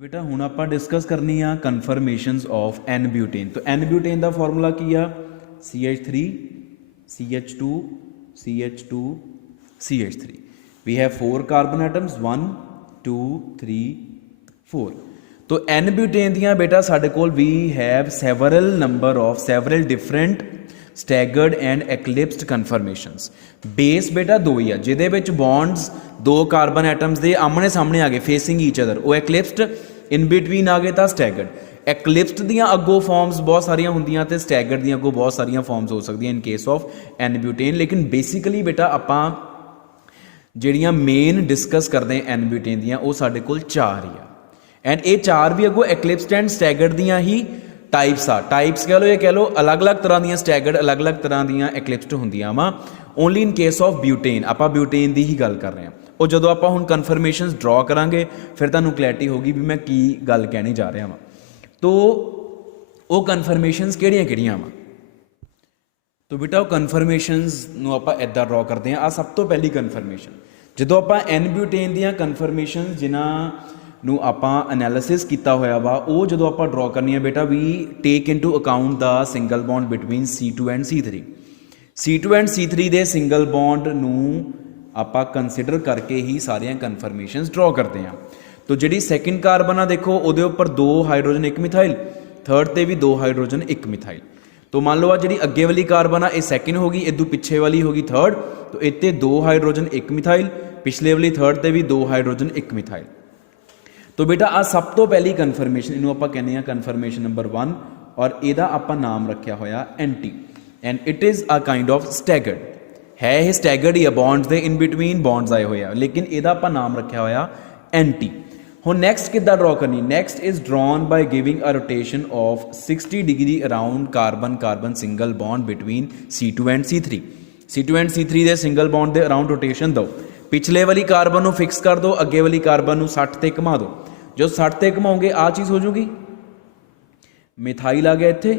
बेटा हुण आपां डिस्कस करनी आ कन्फर्मेशनस ऑफ एन ब्यूटेन। तो एन ब्यूटेन का फॉर्मूला की आ CH3 CH2 CH2 CH3। We have 4 carbon atoms 1 2 3 4। तो एन ब्यूटेन दियां बेटा साडे कोल we have several number of several different staggered and eclipsed conformations. बेस बेटा दो ही है जिहदे विच बॉन्ड्स दो कार्बन एटम्स दे आमने सामने आ गए फेसिंग ईच अदर, वो एक्लिप्सड इन बिटवीन आ गए तो स्टैगर्ड। एक्लिप्सड दियां अगों फॉर्म्स बहुत सारिया होंदियां ते स्टैगर्ड दियां अगों बहुत सारिया फॉर्म्स हो सकदियां in case of n butane. लेकिन बेसिकली बेटा आपां ਜਿਹੜੀਆਂ मेन डिस्कस करते हैं एन ब्यूटेन दियां वो साडे कोल 4 ही आ। एंड ये 4 भी अगों एक्लिप्सड एंड स्टैगर्ड दियां ही टाइप्स आ। टाइप्स कह लो या कह लो अलग अलग तरह दियां स्टैगर्ड अलग अलग तरह दियां एक्लिप्सड होंदियां वा। Only in case of butane आपां ब्यूटेन की ही गल कर रहे हैं। और जो आपां हुण कन्फर्मेशनस ड्रॉ करांगे फिर तुहानूं क्लैरिटी होगी भी मैं की गल कहने जा रहा वा। तो वो कन्फर्मेशनस किहड़ियां वा। तो बेटा वो कन्फर्मेशनस नूं आपां इदां ड्रॉ करते हैं। आ सब तो पहली कन्फर्मेशन जो आपां एन ब्यूटेन दियां कन्फर्मेशन जिन्हां नूं आपां एनालिसिस किया होया वा वो जो आपां ड्रॉ करनी है बेटा we take into account the single bond between C2 and C3। C2 and C3 दे सिंगल बॉन्ड नूं आपां कंसिडर करके ही सारियां कन्फर्मेशनस ड्रॉ करते हैं। तो जिहड़ी सैकेंड कार्बन आ देखो उहदे उपर 2 हाइड्रोजन 1 मिथाइल, थर्ड ते भी 2 हाइड्रोजन 1 मिथाइल। तो मान लो आ जी अगे वाली कार्बन आ ये सैकेंड होगी, इदू पिछे वाली होगी थर्ड। तो इतने 2 हाइड्रोजन 1 मिथाइल, पिछले वाली थर्ड ते भी 2 हाइड्रोजन 1 मिथाइल। तो बेटा आ सब तो पहली कन्फर्मेशन इनू आपां कहने आ कन्फर्मेशन नंबर 1 और इहदा आपां नाम रखा होया anti. And it is a kind of staggered है। ये स्टैगर्ड ही है bonds they in between bonds आए हुए हैं, लेकिन इहदा आपां नाम रखा होया एंटी। हुण नैक्सट किद्दां ड्रॉ करनी। Next is drawn by giving a rotation of 60 degree around carbon carbon single bond between C2 and C3। C2 and C3 दे सिंगल बॉन्ड दे अराउंड रोटेशन दो। पिछले वाली कार्बन को फिक्स कर दो, अगे वाली कार्बन को 60 ते घुमा दो। जो 60 ते घुमाओगे आ चीज़ हो जूगी, मिथाइल आ गया इत्थे,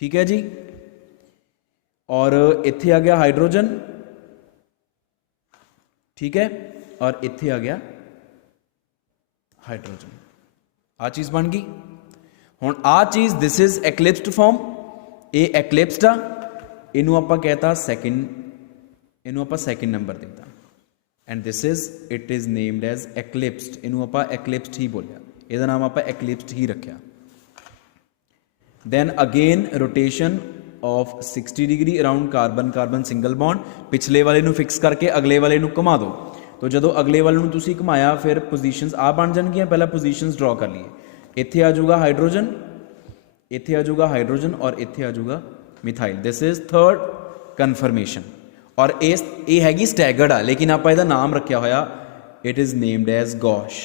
ठीक है जी। और इत्थे आ गया हाइड्रोजन, ठीक है, और इत्थे आ गया हाइड्रोजन। आ चीज़ बन गई। हुण आ चीज़ दिस इज एक्लिप्सड फॉर्म, ये एक्लिप्सड आ। इनू आपां कहता सैकेंड, इनू आपां सैकेंड नंबर देता। And this is it is named as eclipsed. इनू आपां एक्लिप्सड ही बोलिया, इहदा नाम आपां एक्लिप्सड ही रखा। Then again rotation of 60 degree around carbon carbon single bond, पिछले वाले नू फिक्स करके अगले वाले नू घुमा दो। तो जो अगले वाले नू तुसी घुमाया फिर पोजीशनस आ बन जाएगियां। पहला पोजीशनस ड्रॉ कर लिए, इत्थे आ जाऊगा हाइड्रोजन, इत्थे आ जाऊगा हाइड्रोजन और इत्थे आ जाऊगा methyl. This is third conformation. और ये हैगी स्टैगर्ड आ, लेकिन आप इसका नाम रखा होया it is named as gauche,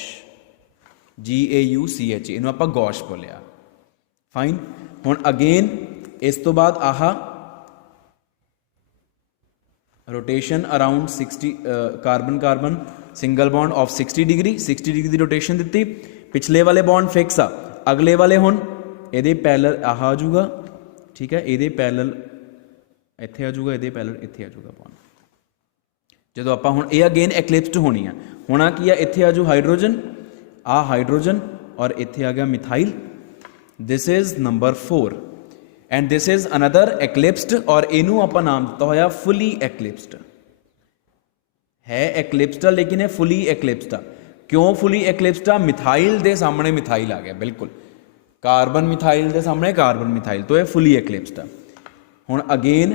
GAUCH। इनू आप गॉश बोलिया। फाइन। हुण अगेन इस तो बाद आहा rotation around 60 carbon carbon single bond of 60 degree, 60 degree की रोटेशन दी। पिछले वाले बॉन्ड फिक्स आ, अगले वाले हुण ये पैरेलल आह आ जाऊगा, ठीक है, ये पैरेलल इत्थे आ जाऊगा, ये पैरेलल इत्थे आ जाऊगा बॉन्ड। जो आप हुण ये अगेन एक्लिप्सड होनी है। होना की है, इत्थे आ जाऊ हाइड्रोजन, आ हाइड्रोजन और इत्थे आ गया methyl. This is number 4 and this is another eclipsed. और इनू आप नाम दिता होया फुली एक्लिप्सड। है एक्लिप्सड लेकिन है फुली एक्लिप्सड। क्यों फुली एक्लिप्सड? मिथाइल के सामने मिथाइल आ गया, बिल्कुल कार्बन मिथाइल के सामने कार्बन मिथाइल, तो यह फुली एक्लिप्सड। हुण again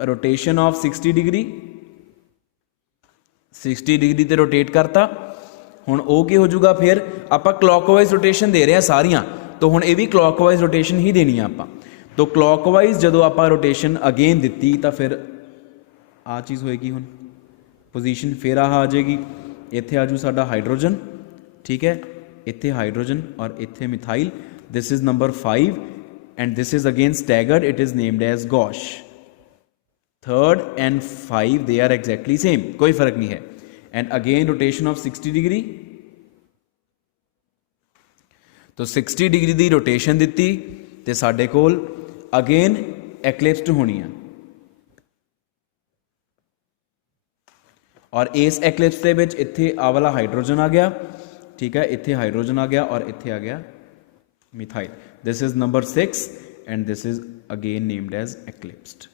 rotation of 60 degree, 60 degree ते रोटेट करता। हुण वो की हो जाऊगा, फिर आप क्लॉकवाइज रोटेशन दे रहे हैं सारियां, तो हुण ये भी क्लॉकवाइज रोटेशन ही देनी है आप। तो क्लॉकवाइज जो आप रोटेशन अगेन दी तो फिर आ चीज़ होएगी। हुण पोजीशन फिर आ जाएगी, इत्थे आ जू साडा हाइड्रोजन, ठीक है, इत्थे हाइड्रोजन और इत्थे methyl. This is number 5 and this is again staggered, it is named as gauche. Third and 5 they are exactly same, कोई फर्क नहीं है। And again rotation of 60 degree, तो 60 डिग्री की रोटेशन दी तो साडे कोल अगेन एक्लिप्सड होनी है। और इस एक्लिप्स के इत्थे आ वाला हाइड्रोजन आ गया, ठीक है, इत्थे हाइड्रोजन आ गया और इत्थे आ गया methyl. This is number 6 and this is again named as eclipsed.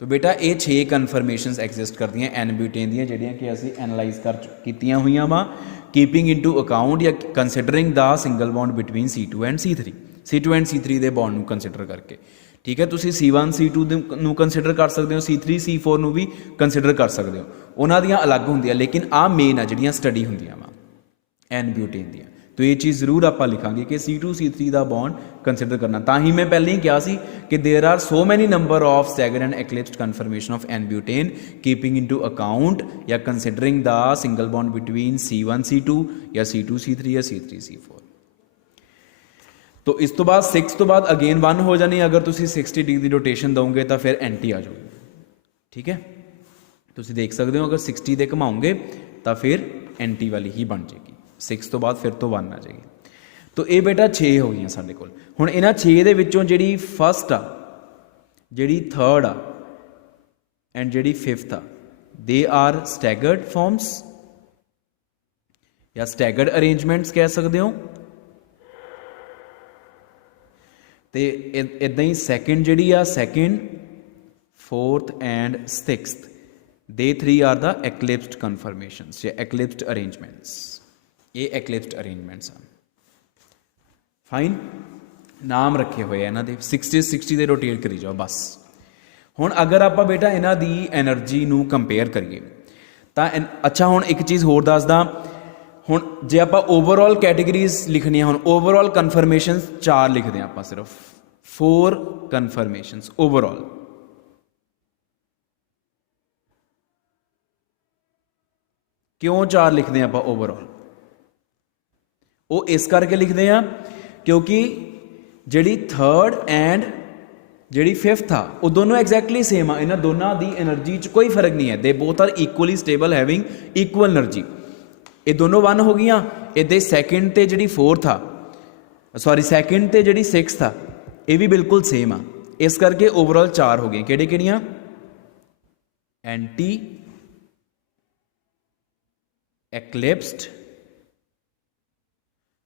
तो बेटा ये 6 कन्फर्मेशनस एग्जिस्ट करती हैं एन-ब्यूटेन दी, जिहड़ियां कि असीं एनालाइज कर कीतियां हुईयां वा, कीपिंग इनटू अकाउंट या considering the single bond between C2 and C3. C2 and C3 they bond नूं कंसिडर करके. ठीक है, तुसीं C1 C2 नूं कंसिडर कर सकते हो, C3 C4 नूं भी कंसिडर कर सकते हो. उन्हां दियां अलग हुंदियां, लेकिन आ मेन आ जिहड़ियां स्टडी हुंदियां वा एन-ब्यूटेन दियां. तो ये चीज़ जरूर आप लिखांगे कि C2 C3 का बॉन्ड कंसिडर करना. ताही मैं पहले ही कहा सी कि there are so many number of staggered and eclipsed conformation of n butane keeping into account या considering the single bond between C1 C2 या C2 C3 या C3 C4. तो इस तो बाद 6 तो बाद अगेन 1 हो जानी. अगर तुम 60 डिग्री रोटेशन दोगे तो फिर एंटी आ जाओगे. ठीक है, तुम देख सकते हो अगर 60 दे घुमाओगे तो फिर एंटी वाली ही बन जाएगी. 6 तो बाद फिर तो 1 आ जाएगी. तो ये बेटा 6 हो गई साढ़े कोल. हुण इन्हां 6 दे विचों जिहड़ी फस्ट आ, जिहड़ी थर्ड आ एंड जिहड़ी फिफ्थ आ, दे आर स्टैगर्ड फॉर्म्स या स्टैगर्ड अरेंजमेंट्स कह सकते हो. तो इदां ही सैकेंड जिहड़ी आ, second fourth and sixth, they 3 are the eclipsed conformations या एक्लिप्स्ड अरेंजमेंट्स. ये एक्लिप्स्ड अरेंजमेंट्स हैं. फाइन, नाम रखे हुए हैं इन्हां दे. 60 दे रोटेट करी जाओ बस. हुण अगर आप बेटा इन्हां दी एनर्जी नूं कंपेयर करिए तो अच्छा, हुण एक चीज़ होर दसदा. हुण जे आप ओवरऑल कैटेगरीज लिखनियां, हुण ओवरऑल कन्फर्मेशनस 4 लिखते हैं आप, सिर्फ 4 कन्फर्मेशनस ओवरऑल. क्यों 4 लिखते हैं आप ओवरऑल? वो इस करके लिखते हैं क्योंकि जिहड़ी थर्ड एंड जिहड़ी फिफ्थ आ वो दोनों एग्जैक्टली सेम आ. इन्हां दोनों की एनर्जी च कोई फर्क नहीं है. They both are equally stable having equal energy. ये दोनों 1 हो गई. इहदे सैकेंड ते जिहड़ी फोर्थ आ, सॉरी सैकेंड ते जिहड़ी सिक्स्थ आ, ये भी बिल्कुल सेम आ. इस करके ओवरऑल 4 हो गई. किहड़ियां? Anti, eclipsed,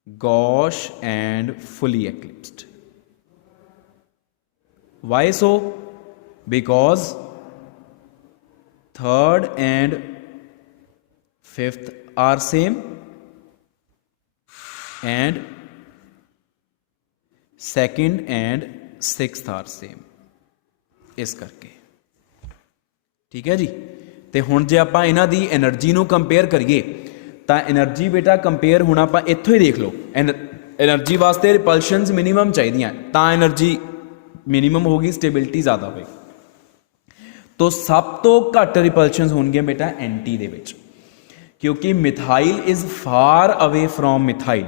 gauche and fully eclipsed. Why so? Because third and fifth are same and second and sixth are same. इस करके ठीक है जी. तो हुण जे आपां इन्हां दी एनर्जी नूं कंपेयर करिए तो एनर्जी बेटा कंपेयर होना आप इत्थों ही देख लो. एनर्जी वास्ते रिपल्शनस मिनीमम चाहिए, तो एनर्जी मिनीमम होगी, स्टेबिलिटी ज़्यादा होगी. तो सब तो घट रिपल्शनस होंगे बेटा एंटी दे विच, क्योंकि methyl is far away from methyl.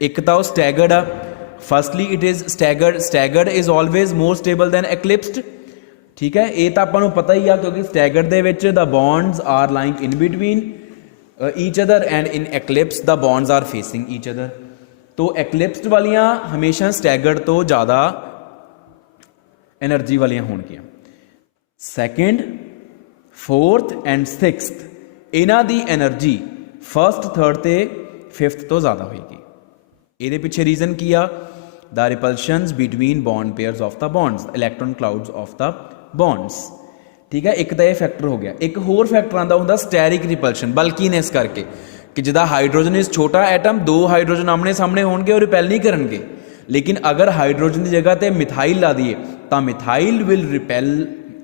एक तो स्टैगर्ड आ. Firstly it is staggered. Staggered is always more stable than eclipsed. ठीक है, ये तो आपको पता ही आ, क्योंकि स्टैगर्ड दे विच the bonds are lying in between each other and in eclipse the bonds are facing each other. तो एक्लिप्स्ड वालियां हमेशा स्टैगर्ड तो ज़्यादा एनर्जी वालियां होणगियां. सैकेंड, फोर्थ एंड सिक्स्थ, इन्हां दी एनर्जी फस्ट, थर्ड ते फिफ्थ तो ज़्यादा होएगी. ये पिछे रीजन की आ? The repulsions between bond pairs of the bonds, electron clouds of the bonds. ठीक है, एक तो यह फैक्टर हो गया. एक होर फैक्टर आता होंगे स्टैरिक रिपल्शन, बल्कीनेस करके, कि जिदा हाइड्रोजन इज छोटा एटम, 2 हाइड्रोजन आमने सामने होंगे और रिपैल नहीं करेंगे. लेकिन अगर हाइड्रोजन की जगह पर मिथाइल ला दिए तो methyl will repel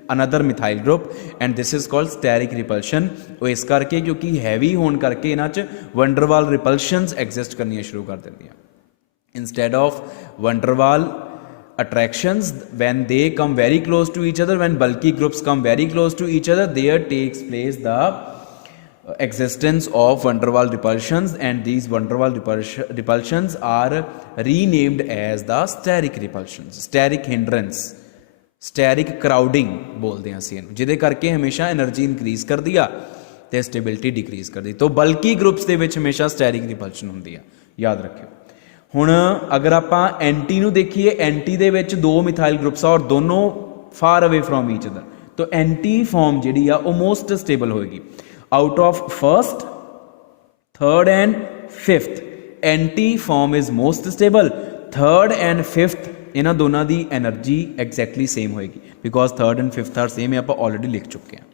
another methyl group and this is called steric repulsion. वो इस करके क्योंकि हैवी होने करके इन्हां च वंडरवाल रिपल्शनस एग्जिस्ट करनी शुरू कर देंगे. Instead of van der Waals attractions, when they come very close to each other, when bulky groups come very close to each other, there takes place the existence of van der Waals repulsions, and these van der Waals repulsions are renamed as the steric repulsions. Steric hindrance, steric crowding बोलते हैं ਅਸੀਂ ਇਹਨੂੰ, ਜਿਹਦੇ ਕਰਕੇ ਹਮੇਸ਼ਾ energy increase ਕਰਦੀ ਆ ਤੇ ਸਟੇਬਿਲਿਟੀ ਡਿਕਰੀਜ਼ ਕਰਦੀ. तो ਬਲਕੀ ਗਰੁੱਪਸ ਦੇ ਵਿੱਚ ਹਮੇਸ਼ਾ ਸਟੈਰਿਕ ਰਿਪਲਸ਼ਨ ਹੁੰਦੀ ਆ, ਯਾਦ ਰੱਖਿਓ. ਹੁਣ अगर आप एंटी नूं देखिए, एंटी दे विच 2 मिथाइल ग्रुप्स और दोनों far away from each other. तो एंटी फॉर्म जिहड़ी आ वो मोस्ट स्टेबल होएगी. Out of first third and fifth anti form is most stable, third and fifth इन्हों दोनों की एनर्जी एग्जैक्टली सेम होएगी because third and fifth are same, आप ऑलरेडी लिख चुके हैं।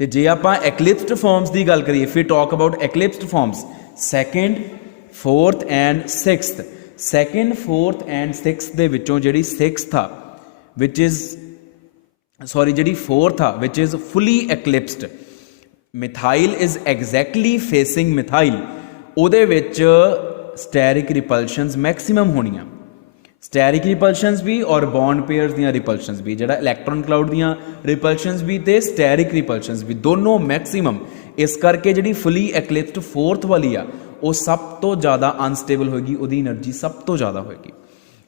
तो जे आप एक्लिप्सड फॉर्म्स की गल करिए, if you talk about eclipsed forms second fourth and sixth, second fourth and sixth दे विचों जिहड़ी सिक्स्थ आ विच इज़ सॉरी जिहड़ी फोर्थ आ विच is fully eclipsed, methyl is exactly facing methyl, उहदे विच स्टैरिक रिपल्शनस मैक्सिमम होनियां, स्टैरिक रिपल्शनस भी और बॉन्ड पेयर्स दियां रिपल्शनस भी, जिहड़ा इलैक्ट्रॉन क्लाउड दियां रिपल्शनस भी ते स्टैरिक रिपल्शनस भी दोनों मैक्सिमम, इस करके जिहड़ी फुली एक्लिप्सड फोर्थ वाली आ वो सब तो ज़्यादा अनस्टेबल होएगी, उहदी एनर्जी सब तो ज़्यादा होएगी,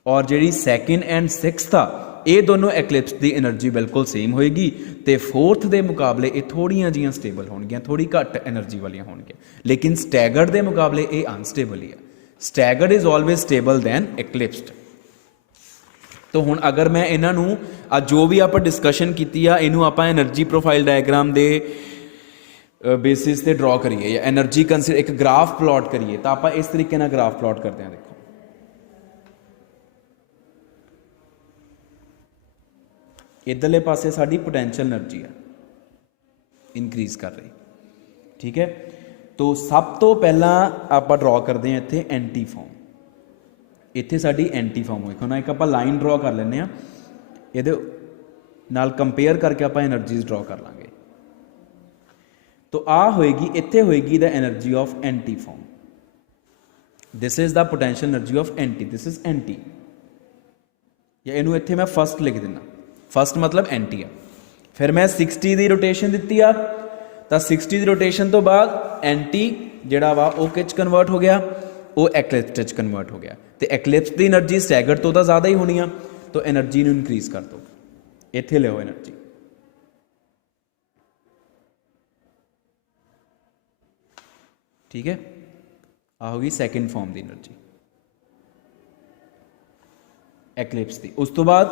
और जिहड़ी सैकेंड एंड सिक्स्थ आ ये दोनों एक्लिप्स की एनर्जी बिल्कुल सेम होएगी, तो फोर्थ के मुकाबले ये थोड़ियां जिहियां स्टेबल होणगियां, थोड़ी घट एनर्जी वालियां होणगियां, लेकिन स्टैगर्ड के मुकाबले ये अनस्टेबल ही है। Staggered is always stable than eclipsed. तो हुण अगर मैं इन्हों जो भी आप डिस्कशन की इनू आप एनर्जी प्रोफाइल डायग्राम के बेसिस से ड्रॉ करिए या एनर्जी कंसिडर एक ग्राफ प्लॉट करिए, तो आप इस तरीके ना ग्राफ प्लॉट करते हैं। देखो इधरले पासे साड़ी पोटेंशियल एनर्जी है इनक्रीज कर रही, ठीक है। तो सब तो पहला आप ड्रॉ करते हैं इत्थे एंटी फॉर्म, इत्थे साड़ी एंटी फॉर्म होएगी ना, एक आप लाइन ड्रॉ कर लें, ये नाल कंपेयर करके आप एनर्जीज ड्रॉ कर लाँगे। तो आ होएगी इत्थे होएगी the energy of anti form, this is the potential energy of anti, this is anti, या इनू इत्थे मैं फर्स्ट लिख देना, फर्स्ट मतलब एंटी है। फिर मैं 60 की रोटेशन दी आ, तो 60 की रोटेशन तो बाद एंटी जिहड़ा वा वो किच कन्वर्ट हो गया, वो एक्लिप्स कन्वर्ट हो गया, तो एक्लिप्स की एनर्जी स्टैगर्ड तो ज़्यादा ही होनी आ, तो एनर्जी इनक्रीज कर दो, इत्थे लिओ एनर्जी, ठीक है। आ होगी सैकेंड फॉर्म की एनर्जी एक्लिप्स की। उस तो बाद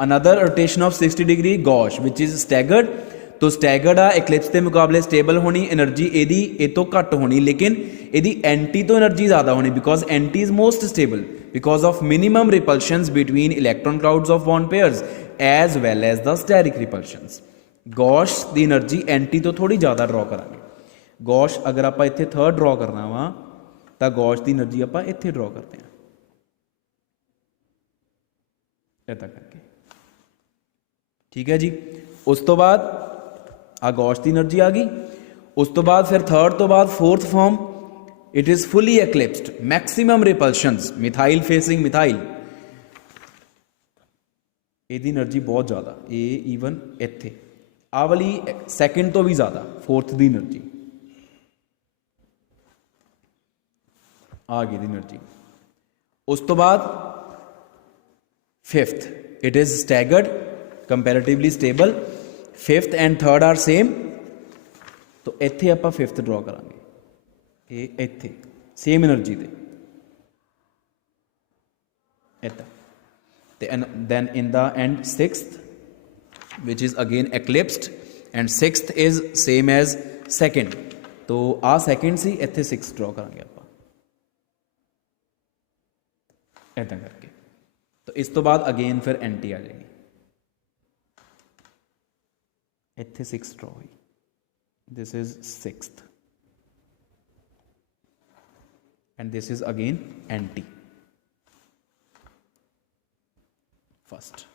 another rotation of 60 degree gosh which is staggered, तो स्टैगर्ड आ एक्लिप्स के मुकाबले स्टेबल होनी, एनर्जी एदी ए तो घट होनी, लेकिन एदी एंटी तो एनर्जी ज़्यादा होनी because anti is most stable because of minimum repulsions between electron clouds of bond pairs as well as the steric repulsions. Gauche की एनर्जी एंटी तो थोड़ी ज़्यादा ड्रॉ करांगे, गॉश अगर आप इत्थे थर्ड ड्रॉ करना वा तो गॉश की एनर्जी आप इत्थे ड्रॉ करते हैं, ऐसा करके, ठीक है जी। उस तो बाद आ गॉश की एनर्जी आ गई, उस तो बाद फिर थर्ड तो बाद fourth form, it is fully eclipsed, maximum repulsions, methyl facing methyl, ਇਹਦੀ एनर्जी बहुत ज़्यादा, ये ईवन इत्थे आ वाली सैकेंड तो भी ज़्यादा, फोर्थ की एनर्जी आ गई एनर्जी। उस तो बाद fifth, it is staggered comparatively stable, fifth and third are same, तो इत्थे आप फिफ्थ ड्रॉ करांगे, ये इत्थे सेम एनर्जी दे इतना, then in the end sixth which is again eclipsed and sixth is same as second, तो आ सेकेंड सी इत्थे six draw करांगे आप ऐसा करके। तो इस तो बाद अगेन फिर एंटी आ जाएगी, इत्थे सिक्स ड्रॉ हुई, this is sixth and this is again anti first.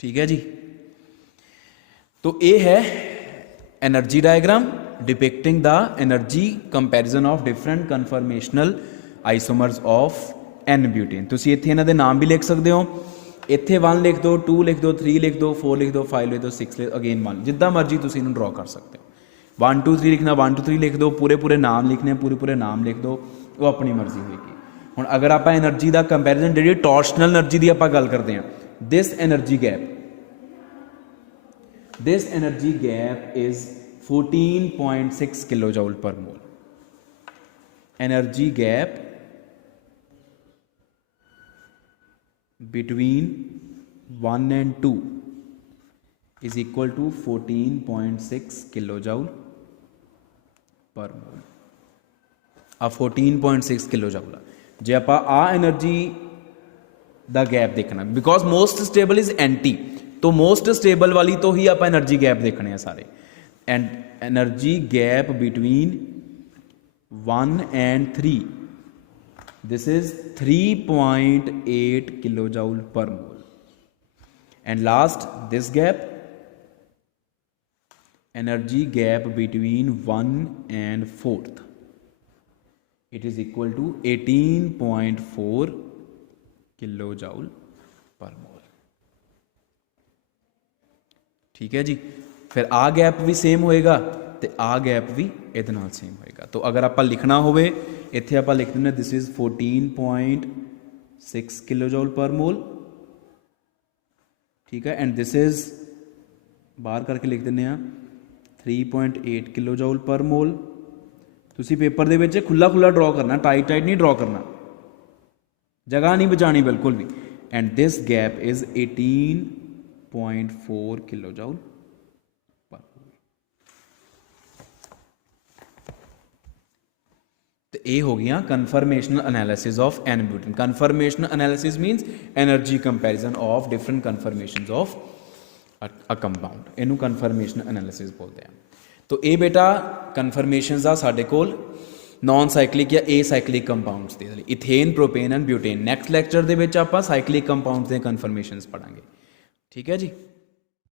ठीक है जी, तो ये है energy diagram depicting the energy comparison of different conformational isomers of n butane. तुसीं इत्थे इन्हां दे नाम भी लिख सकते हो, इत्थे 1 लिख दो, 2 लिख दो, 3 लिख दो, 4 लिख दो, 5 लिख दो, 6 लिख, अगेन 1, जिद्दां मर्जी तुसीं इहनूं ड्रॉ कर सकते हो। 1 2 3 लिखना, 1 2 3 लिख दो, पूरे पूरे नाम लिखने, पूरे पूरे नाम लिख दो, वो अपनी मर्जी होगी। हुण अगर आप एनर्जी का कंपैरिजन जिहड़ी टॉर्शनल एनर्जी की आप गल करते हैं, this energy gap is 14.6 kilo joule per mole. Energy gap between 1 and 2 is equal to 14.6 kilo joule per mole. आ 14.6 किलो जाउल जे आप आ एनर्जी दा गैप देखना, because most stable is anti, तो मोस्ट स्टेबल वाली तो ही आप एनर्जी गैप देखने हैं सारे। And energy gap between 1 and 3, this is 3.8 kilojoule per mole. And last, this gap, energy gap between 1 and 4th, it is equal to 18.4 kilojoule per mole। ठीक है जी। फिर आ गैप भी सेम होएगा तो आ गैप भी ਇਹਦੇ ਨਾਲ सेम होएगा। तो अगर आप लिखना होवे ਇੱਥੇ ਆਪਾਂ लिख ਦਿੰਦੇ दिस इज 14.6 किलोजूल पर मोल, ठीक है। एंड दिस इज बाहर करके लिख ਦਿੰਦੇ ਆ 3.8 किलोजूल पर मोल। ਤੁਸੀਂ पेपर ਦੇ ਵਿੱਚ खुला खुला ड्रॉ करना, टाइट टाइट नहीं ड्रॉ करना, जगह नहीं बचानी बिल्कुल भी। And this gap is 18.4 kilojoule पर मोल। तो ये हो गया conformational analysis of N-butane. Conformational analysis means energy comparison of different conformations of a compound, इनू कन्फर्मेशनल एनालिसिस बोलते हैं। तो ये बेटा कन्फर्मेशंस आ साडे कोल नॉन साइक्लिक या ए साइक्लिक कंपाउंड्स दे लिए, ethane, propane and butane. Next lecture दे विच आपां साइक्लिक कंपाउंड्स दे कन्फर्मेशंस पढ़ांगे, ठीक है जी।